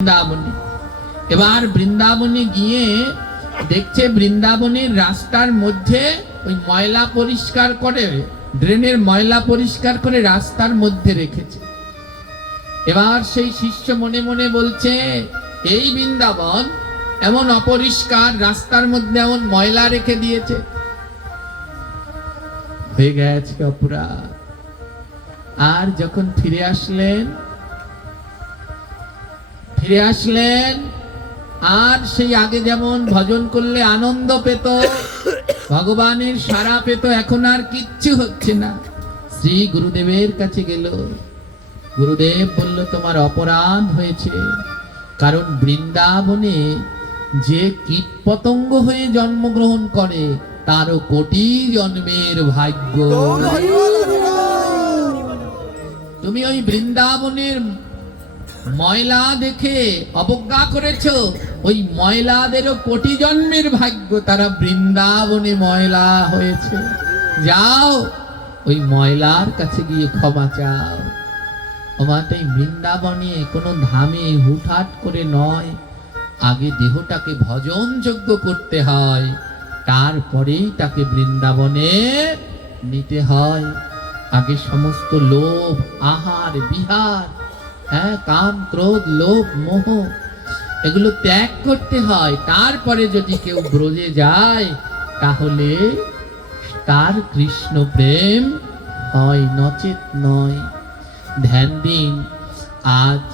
বৃন্দাবনে। এবার বৃন্দাবনে গিয়ে দেখছে বৃন্দাবনের রাস্তার মধ্যে ওই ময়লা পরিষ্কার করে, ড্রেনের ময়লা পরিষ্কার করে রাস্তার মধ্যে রেখেছে। এবার সেই শিষ্য মনে মনে বলছে, এই বৃন্দাবন এমন অপরিষ্কার, রাস্তার মধ্যে এমন ময়লা রেখে দিয়েছে, হয়ে গেছে অপরাধ। আর যখন ফিরে আসলেন আর সেই আগে যেমন ভজন করলে আনন্দ পেত, ভগবানের সারা পেত, এখন আর কিচ্ছু হচ্ছে না। শ্রী গুরুদেবের কাছে গেল। গুরুদেব বলল, তোমার অপরাধ হয়েছে, কারণ বৃন্দাবনে যে কীট পতঙ্গ হয়ে জন্মগ্রহণ করে তারও কোটি জন্মের ভাগ্য। তুমি ওই বৃন্দাবনের ময়লা দেখে অবজ্ঞা করেছো, ওই ময়লাদেরও কোটি জন্মের ভাগ্য, তারা বৃন্দাবনে ময়লা হয়েছে। যাও ওই ময়লার কাছে গিয়ে ক্ষমা চাও। ক্ষমাটাই বৃন্দাবনে কোনো ধামে হুটহাট করে নয়, আগে দেহটাকে ভজন যোগ্য করতে হয়, তারপরেই তাকে বৃন্দাবনে নিতে হয়। আগে সমস্ত লোভ, আহার, বিহার, কাম, ক্রোধ, লোভ, মোহ, এগুলো ত্যাগ করতে হয়। তারপরে যদি কেউ ব্রজে যায় তাহলে তার কৃষ্ণ প্রেম হয়, নচেত নয়। ধ্যান দিন। আজ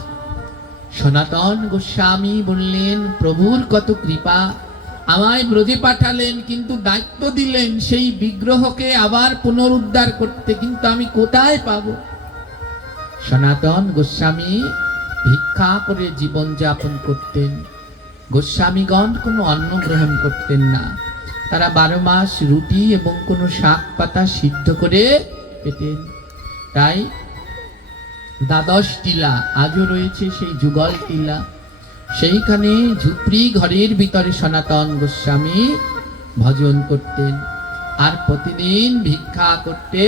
সনাতন গোস্বামী বললেন, প্রভুর কত কৃপা, আমায় ব্রজে পাঠালেন, কিন্তু দায়িত্ব দিলেন সেই বিগ্রহকে আবার পুনরুদ্ধার করতে, কিন্তু আমি কোথায় পাবো? সনাতন গোস্বামী ভিক্ষা করে জীবন যাপন করতেন। গোস্বামীগণ কোনো অন্ন গ্রহণ করতেন না, তারা 12 মাস রুটি এবং কোনো শাক পাতা সিদ্ধ করে পেতেন। তাই দ্বাদশ টিলা আজও রয়েছে, সেই যুগল টিলা, সেইখানে ঝুপড়ি ঘরের ভিতরে সনাতন গোস্বামী ভজন করতেন। আর প্রতিদিন ভিক্ষা করতে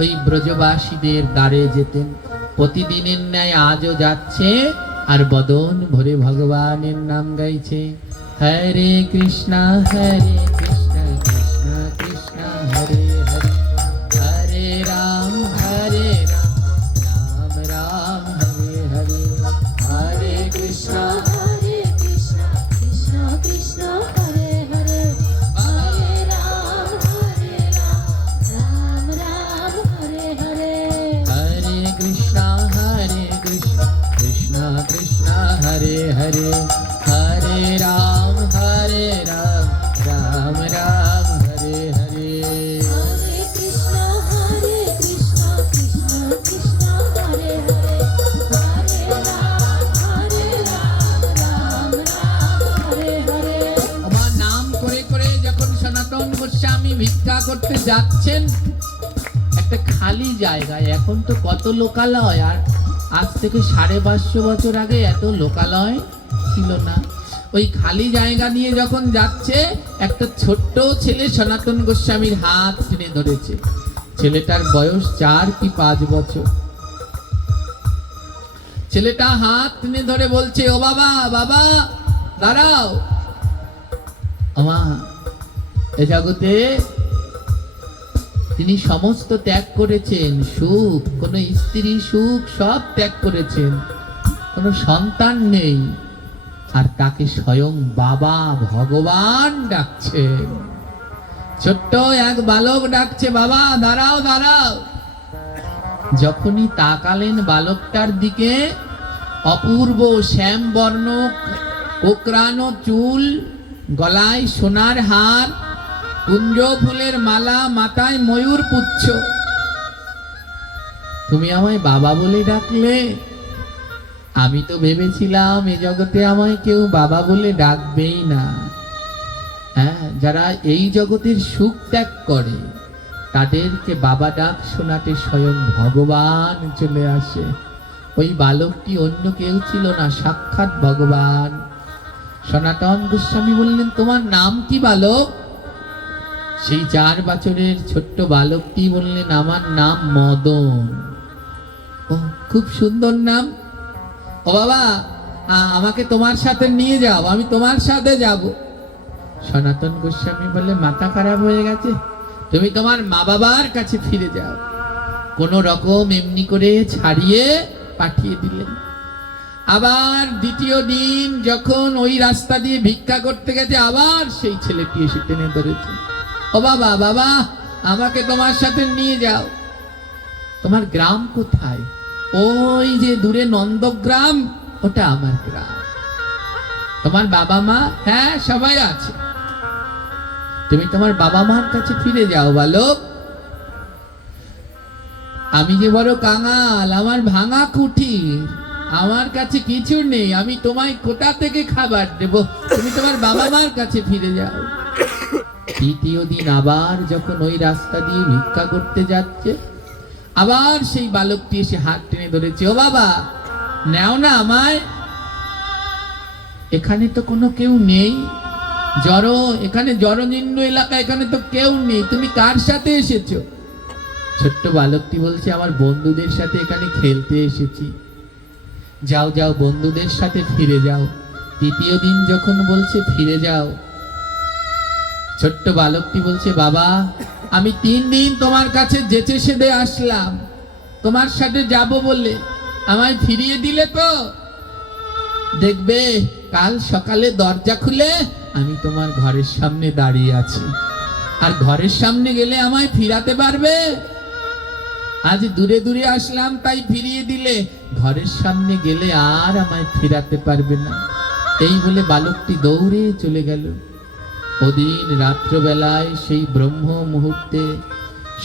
ওই ব্রজবাসীদের দ্বারে যেতেন। প্রতিদিনের ন্যায় আজও যাচ্ছে, আর বদন ভরে ভগবানের নাম গাইছে। হরে কৃষ্ণ হরে কৃষ্ণ কৃষ্ণ কৃষ্ণ হরে হরে, হরে রাম রাম রাম হরে হরে, হরে কৃষ্ণ কৃষ্ণ কৃষ্ণ হরে হরে, হরে রাম রাম রাম হরে হরে, হরে কৃষ্ণ কৃষ্ণ কৃষ্ণ হরে হরে, হরে রাম রাম রাম হরে হরে, হরে কৃষ্ণ কৃষ্ণ কৃষ্ণ হরে হরে, হরে রাম রাম হরে হরে। আমার নাম করে করে যখন সনাতন গোস্বামী ভিক্ষা করতে যাচ্ছেন, একটা খালি জায়গায়, এখন তো কত লোকালয়, আর আজ থেকে 550 বছর আগে এত লোকালয় ছিল না। ওই খালি জায়গা নিয়ে যখন যাচ্ছে, একটা ছোট্ট ছেলে সনাতন গোস্বামীর হাত টেনে ধরেছে। ছেলেটার বয়স 4 কি 5 বছর। ছেলেটা হাত টেনে ধরে বলছে, ও বাবা, বাবা দাঁড়াও, আমা এ জগতে তিনি সমস্ত ত্যাগ করেছেন, সুখ, কোন স্ত্রী সুখ সব ত্যাগ করেছেন, কোনো সন্তান নেই, আর তাকে স্বয়ং বাবা ভগবান ডাকছেন। ছোট্ট এক বালক ডাকছে, বাবা দাঁড়াও দাঁড়াও। যখনই তাকালেন বালকটার দিকে, অপূর্ব শ্যাম বর্ণ কোকড়ানো চুল, গলায় সোনার হার, কুঞ্জ ফুলের মালা, মাথায় ময়ূর পুচ্ছ। তুমি আমায় বাবা বলে ডাকলে? আমি তো ভেবেছিলাম এ জগতে আমায় কেউ বাবা বলে ডাকবেই না। যারা এই জগতের সুখ ত্যাগ করে তাদেরকে বাবা ডাক শোনাতে স্বয়ং ভগবান চলে আসে। ওই বালকটি অন্য কেউ ছিল না, সাক্ষাৎ ভগবান। সনাতন গোস্বামী বললেন, তোমার নাম কি বালক? সেই 4 বছরের ছোট্ট বালকটি বললেন, আমার নাম মদন। ও, খুব সুন্দর নাম। ও বাবা, আমাকে তোমার সাথে নিয়ে যাও, আমি তোমার সাথে যাব। সনাতন গোস্বামী বলে, মাথা খারাপ হয়ে গেছে, তুমি তোমার মা বাবার কাছে ফিরে যাও। কোন রকম এমনি করে ছাড়িয়ে পাঠিয়ে দিলেন। আবার দ্বিতীয় দিন যখন ওই রাস্তা দিয়ে ভিক্ষা করতে গেছে, আবার সেই ছেলেটি এসে টেনে ধরেছে, ও বাবা, বাবা আমাকে তোমার সাথে নিয়ে যাও। তোমার গ্রাম কোথায়? ওই যে দূরে নন্দগ্রাম, ওটা আমার গ্রাম। তোমার বাবা মা? হ্যাঁ, সবাই আছে। তুমি তোমার বাবা মার কাছে ফিরে যাও বালক। আমি যে বড় কাঙাল, আমার ভাঙা কুঠির, আমার কাছে কিছু নেই, আমি তোমায় কোথা থেকে খাবার দেব? তুমি তোমার বাবা মার কাছে ফিরে যাও। তৃতীয় দিন আবার যখন ওই রাস্তা দিয়ে ভিক্ষা করতে যাচ্ছে, আবার সেই বালকটি এসে হাত টেনে ধরেছে, ও বাবা নেও না আমায়, এখানে তো কোনো কেউ নেই, এখানে জরনিম্ন এলাকা, এখানে তো কেউ নেই, তুমি কার সাথে এসেছো? ছোট্ট বালকটি বলছে, আমার বন্ধুদের সাথে এখানে খেলতে এসেছি। যাও যাও, বন্ধুদের সাথে ফিরে যাও। তৃতীয় দিন যখন বলছে ফিরে যাও, ছোট্ট বালকটি বলছে, বাবা আমি 3 দিন তোমার কাছে যেচে সেদে আসলাম, তোমার সাথে যাব বলে, আমায় ফিরিয়ে দিলে তো? দেখবে কাল সকালে দরজা খুলে আমি তোমার ঘরের সামনে দাঁড়িয়ে আছি, আর ঘরের সামনে গেলে আমায় ফিরাতে পারবে? আজ দূরে দূরে আসলাম তাই ফিরিয়ে দিলে, ঘরের সামনে গেলে আর আমায় ফিরাতে পারবে না। এই বলে বালকটি দৌড়ে চলে গেল। ওদিন রাত্রবেলায় সেই ব্রহ্ম মুহূর্তে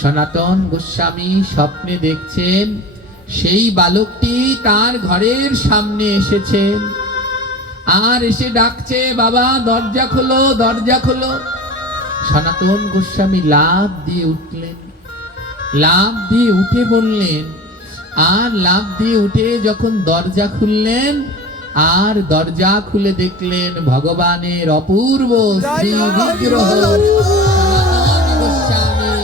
সনাতন গোস্বামী স্বপ্নে দেখছেন সেই বালকটি তার ঘরের সামনে এসেছেন, আর এসে ডাকছে, বাবা দরজা খোলো, দরজা খোলো। সনাতন গোস্বামী লাফ দিয়ে উঠলেন, লাফ দিয়ে উঠে বললেন, আর লাফ দিয়ে উঠে যখন দরজা খুললেন, আর দরজা খুলে দেখলেন ভগবানের অপূর্ব শ্রী বিগ্রহ সনাতন গোস্বামী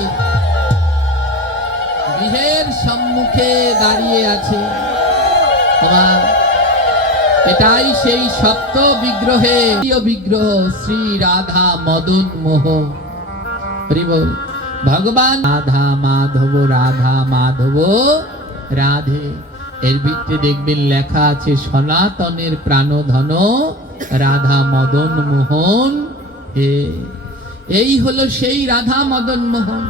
গৃহের সম্মুখে দাঁড়িয়ে আছে। এটাই সেই সপ্ত বিগ্রহের বিগ্রহ, শ্রী রাধা মদন মোহ। হরি বল। ভগবান রাধা মাধব, রাধা মাধব রাধে। এর ভিতরে দেখবেন লেখা আছে সনাতনের প্রাণধন রাধা মদন মোহন। এই হলো সেই রাধা মদন মোহন।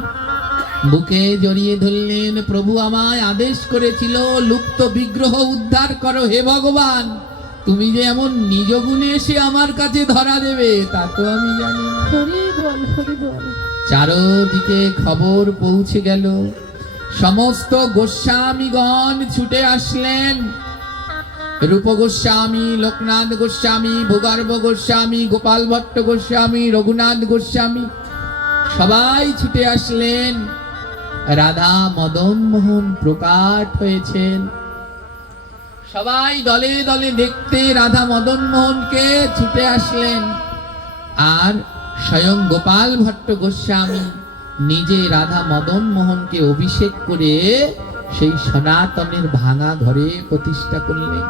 বুকে জড়িয়ে ধরলেন, প্রভু আমায় আদেশ করেছিল লুপ্ত বিগ্রহ উদ্ধার করো, হে ভগবান তুমি যে এমন নিজ গুণে এসে আমার কাছে ধরা দেবে তা তো আমি জানি না। চারদিকে খবর পৌঁছে গেল, সমস্ত গোস্বামীগণ ছুটে আসলেন। রূপ গোস্বামী, লোকনাথ গোস্বামী, ভূগর্ভ গোস্বামী, গোপাল ভট্ট গোস্বামী, রঘুনাথ গোস্বামী সবাই ছুটে আসলেন। রাধা মদন মোহন প্রকাট হয়েছেন। সবাই দলে দলে দেখতে রাধা মদন মোহনকে ছুটে আসলেন। আর স্বয়ং গোপাল ভট্ট গোস্বামী নিজে রাধা মদন মোহনকে অভিষেক করে সেই সনাতনের ভাঙা ঘরে প্রতিষ্ঠা করলেন।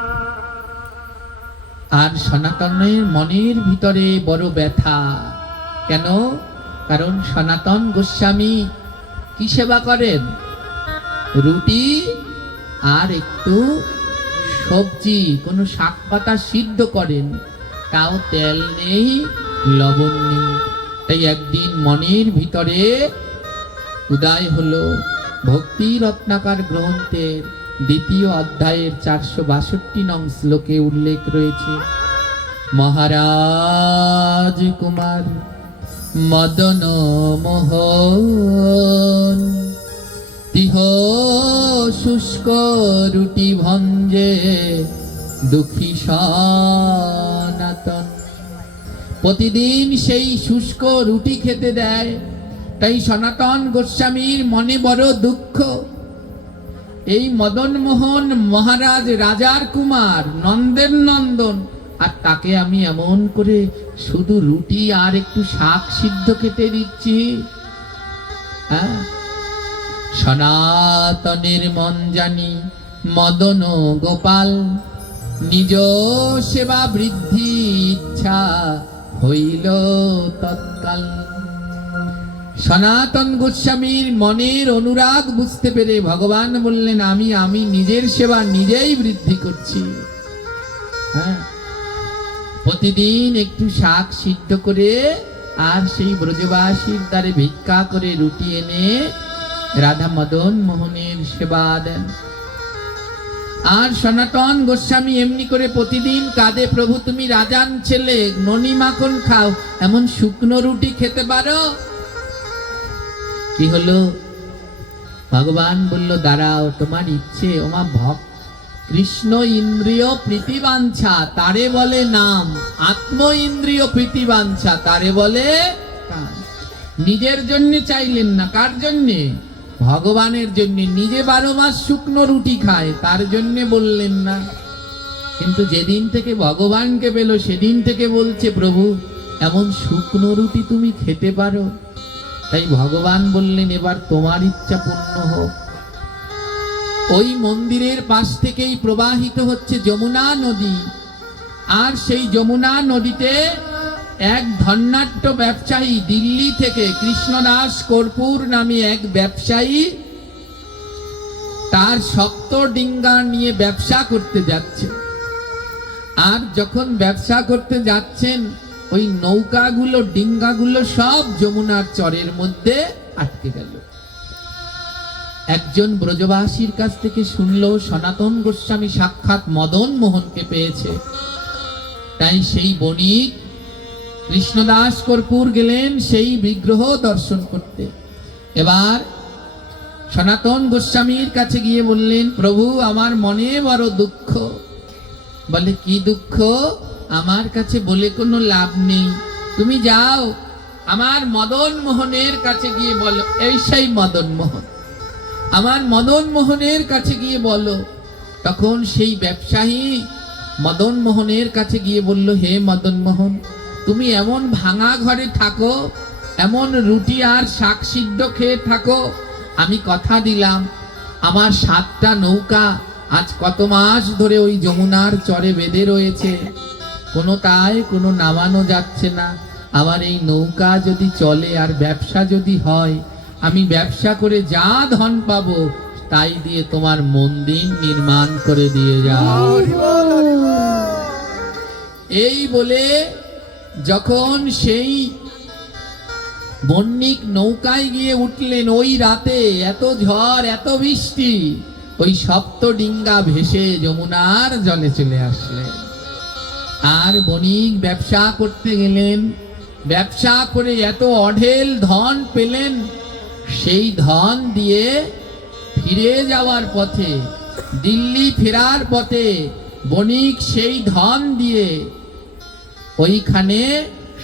আর সনাতনের মনের ভিতরে বড় ব্যথা। কেন? কারণ সনাতন গোস্বামী কি সেবা করেন? রুটি আর একটু সবজি, কোনো শাক পাতা সিদ্ধ করেন, তাও তেল নেই, লবণ নেই। তাই একদিন মনের ভিতরে উদয় হলো ভক্তি রত্নাকার গ্রন্থের 2য় অধ্যায়ের 462 নং শ্লোকে উল্লেখ রয়েছে, মহারাজ কুমার মদন মোহন তিহ শুষ্ক রুটি ভঞ্জে দুঃখী সনাতন। প্রতিদিন সেই শুষ্ক রুটি খেতে দেয়, তাই সনাতন গোস্বামীর মনে বড় দুঃখ। এই মদন মোহন মহারাজ রাজার কুমার, নন্দের নন্দন, আর তাকে আমি এমন করে শুধু রুটি আর একটু শাক সিদ্ধ খেতে দিচ্ছি। হ্যাঁ, সনাতনের মন জানি মদন গোপাল, নিজ সেবা বৃদ্ধি ইচ্ছা হইল তৎকাল। সনাতন গোস্বামীর মনের অনুরাগ বুঝতে পেরে ভগবান বললেন, আমি নিজের সেবা নিজেই বৃদ্ধি করছি। হ্যাঁ, প্রতিদিন একটু শাক সিদ্ধ করে আর সেই ব্রজবাসীর দ্বারে ভিক্ষা করে রুটি এনে রাধা মদন মোহনের সেবা দেন। আর সনাতন গোস্বামী এমনি করে প্রতিদিন কাঁদে, প্রভু তুমি রাজান ছেলে, ননি মাখন খাও, এমন শুকনো রুটি খেতে পারো? কি হলো? ভগবান বলল, দাঁড়াও, তোমার ইচ্ছে। ওমা ভক্ত কৃষ্ণ ইন্দ্রিয় প্রীতিবাঞ্ছা তারে বলে নাম, আত্ম ইন্দ্রিয় প্রীতিবাঞ্ছা তারে বলে কাম। নিজের জন্য চাইলেন না, কার জন্যে? ভগবানের জন্য। নিজে 12 মাস শুকনো রুটি খায়, তার জন্য বললেন না। কিন্তু যেদিন থেকে ভগবানকে পেল সেদিন থেকে বলছে, প্রভু এমন শুকনো রুটি তুমি খেতে পারো? তাই ভগবান বললেন, এবার তোমার ইচ্ছা পূর্ণ হোক। ওই মন্দিরের পাশ থেকেই প্রবাহিত হচ্ছে যমুনা নদী। আর সেই যমুনা নদীতে এক ধন্যাঢ্য ব্যবসায়ী দিল্লি থেকে, কৃষ্ণদাস কর্পূর নামে এক ব্যবসায়ী, তার 7 ডিঙ্গা নিয়ে ব্যবসা করতে যাচ্ছে। আর যখন ব্যবসা করতে যাচ্ছেন, ওই নৌকাগুলো, ডিঙ্গাগুলো সব যমুনার চরের মধ্যে আটকে গেল। একজন ব্রজবাসীর কাছ থেকে শুনলো সনাতন গোস্বামী সাক্ষাৎ মদন মোহনকে পেয়েছে। তাই সেই বণিক কৃষ্ণদাস কর্পূর গেলেন সেই বিগ্রহ দর্শন করতে। এবার সনাতন গোস্বামীর কাছে গিয়ে বললেন, প্রভু আমার মনে বড় দুঃখ। বলে, কি দুঃখ? আমার কাছে বলে কোনো লাভ নেই, তুমি যাও আমার মদন মোহনের কাছে গিয়ে বলো। এই সেই মদন মোহন, আমার মদন মোহনের কাছে গিয়ে বলো। তখন সেই ব্যবসায়ী মদন মোহনের কাছে গিয়ে বলল, হে মদন মোহন, তুমি এমন ভাঙা ঘরে থাকো, এমন রুটি আর শাক সিদ্ধ খেয়ে থাকো, আমি কথা দিলাম আমার 7টা নৌকা আজ কত মাস ধরে ওই যমুনার চরে বেঁধে রয়েছে, কোনো নামানো যাচ্ছে না। আমার এই নৌকা যদি চলে আর ব্যবসা যদি হয়, আমি ব্যবসা করে যা ধন পাবো তাই দিয়ে তোমার মন্দির নির্মাণ করে দিয়ে যাও। এই বলে যখন সেই বণিক নৌকায় গিয়ে উঠলেন, ওই রাতে এত ঝড় এত বৃষ্টি, ওই 7 ডিঙ্গা ভেসে যমুনার জলে চলে আসলেন। আর বণিক ব্যবসা করতে গেলেন, ব্যবসা করে এত অঢেল ধন পেলেন, সেই ধন দিয়ে ফিরে যাওয়ার পথে, দিল্লি ফেরার পথে বণিক সেই ধন দিয়ে ওইখানে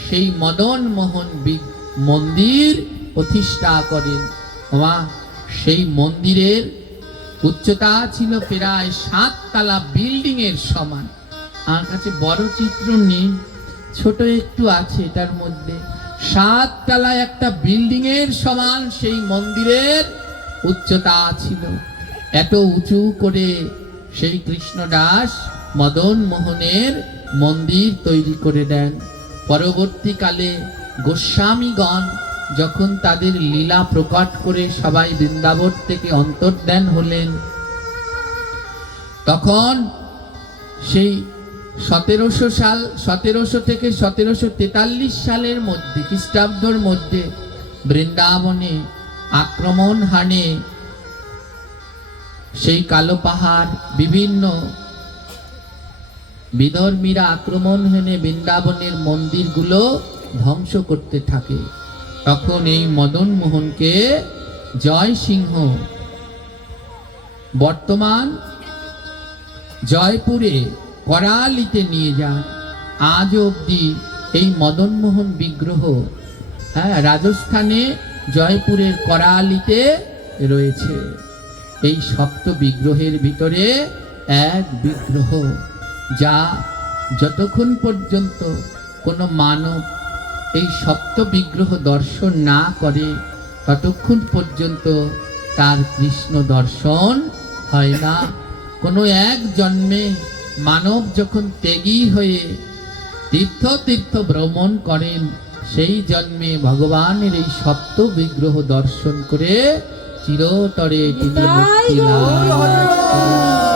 সেই মদন মোহন মন্দির প্রতিষ্ঠা করেন। সেই মন্দিরের উচ্চতা ছিল প্রায় 7 তলা বিল্ডিং এর সমান। আমার কাছে বড় চিত্র নেই, ছোট একটু আছে, এটার মধ্যে 7 তলা একটা বিল্ডিং এর সমান সেই মন্দিরের উচ্চতা ছিল। এত উঁচু করে সেই কৃষ্ণদাস মদন মোহনের মন্দির তৈরি করে দেন। পরবর্তীকালে গোস্বামীগণ যখন তাদের লীলা প্রকট করে সবাই বৃন্দাবন থেকে অন্তর্ধান হলেন, তখন সেই 1700 থেকে 1743 সালের মধ্যে, খ্রিস্টাব্দর মধ্যে বৃন্দাবনে আক্রমণ হানে সেই কালো পাহাড়, বিভিন্ন বিধর্মীরা আক্রমণ হেনে বৃন্দাবনের মন্দিরগুলো ধ্বংস করতে থাকে। তখন এই মদন মোহনকে জয় সিংহ বর্তমান জয়পুরে করালিতে নিয়ে যান। আজ অবধি এই মদন মোহন বিগ্রহ রাজস্থানে জয়পুরের করালিতে রয়েছে। এই 7 বিগ্রহের ভিতরে এক বিগ্রহ, যা যতক্ষণ পর্যন্ত কোনো মানব এই 7 বিগ্রহ দর্শন না করে ততক্ষণ পর্যন্ত তার কৃষ্ণ দর্শন হয় না। কোনো এক জন্মে মানব যখন ত্যাগী হয়ে তীর্থ তীর্থ ভ্রমণ করেন, সেই জন্মে ভগবানের এই সপ্ত বিগ্রহ দর্শন করে চিরতরে তিনি মুক্তি লাভ করেন।